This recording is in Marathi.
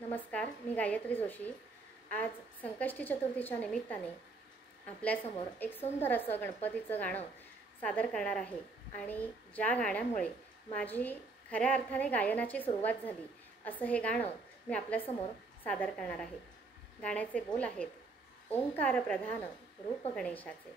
नमस्कार, मी गायत्री जोशी। आज संकष्टी चतुर्थीच्या निमित्ताने आपल्यासमोर एक सुंदर असं गणपतीचं गाणं सादर करणार आहे आणि ज्या गाण्यामुळे माझी खऱ्या अर्थाने गायनाची सुरुवात झाली असं हे गाणं मी आपल्यासमोर सादर करणार आहे। गाण्याचे बोल आहेत, ओंकार प्रधान रूप गणेशाचे।